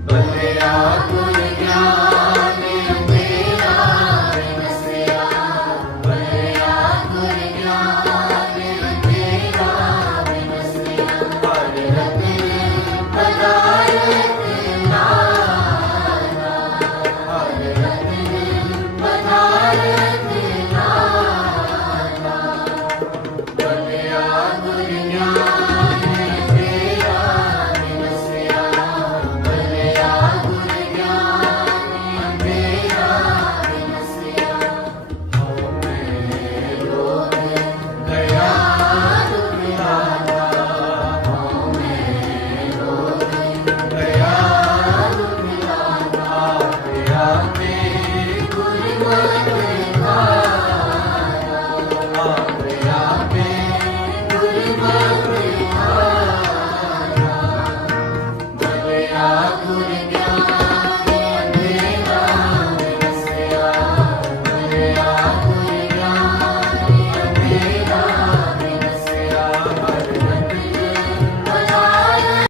ਗੁਰ